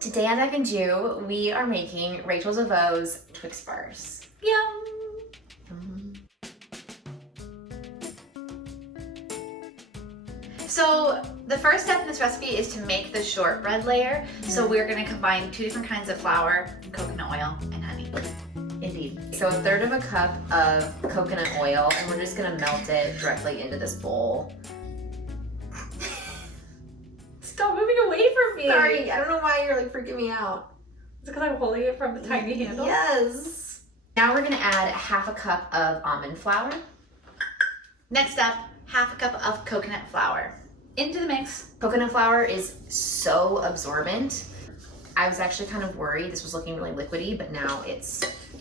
Today on Mac and Jew, we are making Rachael DeVaux's Twix bars. Yum! So the first step in this recipe is to make the shortbread layer. So we're gonna combine 2 different kinds of flour, coconut oil, and honey. Indeed. So 1/3 cup of coconut oil, and we're just gonna melt it directly into this bowl. Stop moving away from me. Sorry, I don't know why you're like freaking me out. Is it because I'm holding it from the tiny handle? Yes. Now we're gonna add 1/2 cup of almond flour. Next up, 1/2 cup of coconut flour. Into the mix. Coconut flour is so absorbent. I was actually kind of worried this was looking really liquidy, but now it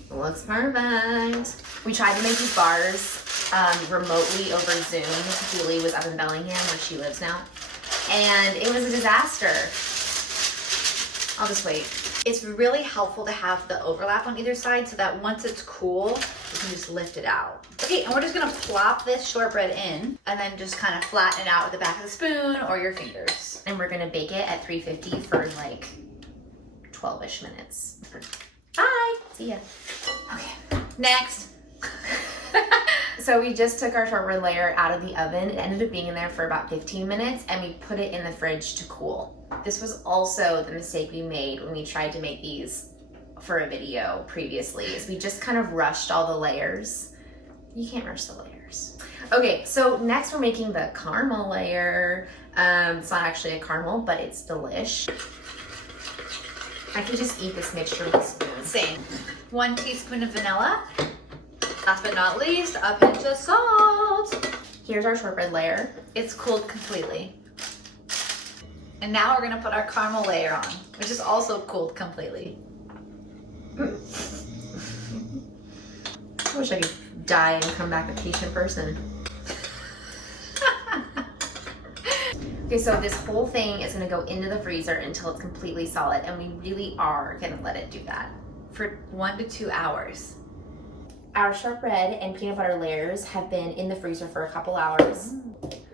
looks perfect. We tried to make these bars remotely over Zoom. Julie was up in Bellingham where she lives now. And it was a disaster. I'll just wait. It's really helpful to have the overlap on either side so that once it's cool, you can just lift it out. Okay, and we're just gonna plop this shortbread in and then just kind of flatten it out with the back of the spoon or your fingers. And we're gonna bake it at 350 for like 12-ish minutes. Bye, see ya. Okay, next. So we just took our shortbread layer out of the oven. It ended up being in there for about 15 minutes and we put it in the fridge to cool. This was also the mistake we made when we tried to make these for a video previously, is we just kind of rushed all the layers. You can't rush the layers. Okay, so next we're making the caramel layer. It's not actually a caramel, but it's delish. I could just eat this mixture with a spoon. Same. 1 teaspoon of vanilla. Last but not least, a pinch of salt. Here's our shortbread layer. It's cooled completely. And now we're gonna put our caramel layer on, which is also cooled completely. I wish I could die and come back a patient person. Okay, so this whole thing is gonna go into the freezer until it's completely solid, and we really are gonna let it do that. For 1 to 2 hours. Our shortbread and peanut butter layers have been in the freezer for a couple hours.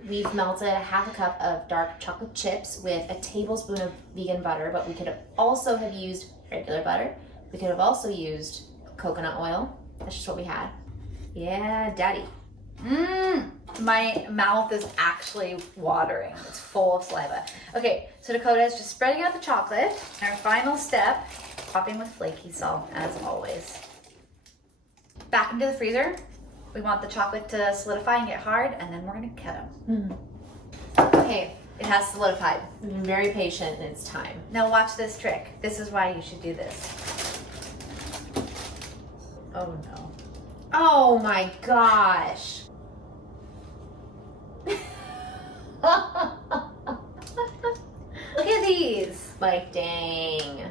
We've melted 1/2 cup of dark chocolate chips with a tablespoon of vegan butter, but we could also have used regular butter. We could have also used coconut oil. That's just what we had. Yeah, daddy. My mouth is actually watering. It's full of saliva. Okay, so Dakota is just spreading out the chocolate. Our final step, topping with flaky salt as always. Back into the freezer. We want the chocolate to solidify and get hard, and then we're gonna cut them. Okay, it has solidified. We've been very patient and it's time. Now watch this trick. This is why you should do this. Oh no. Oh my gosh. Look at these. Like, dang.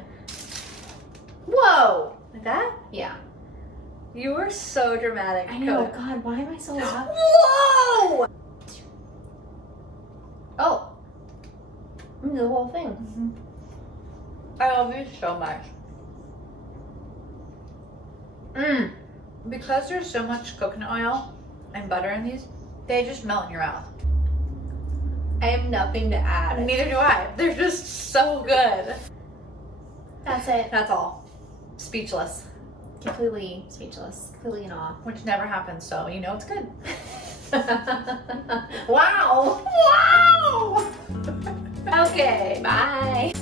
Whoa. Like that? Yeah. You were so dramatic. I know. Dakota. God, why am I so loud? Whoa! Oh. The whole thing. I love these so much. Because there's so much coconut oil and butter in these, they just melt in your mouth. I have nothing to add. Neither do I. They're just so good. That's it. That's all. Speechless. Completely speechless. Completely in awe. Which never happens, so you know it's good. Wow. Wow! Okay, bye.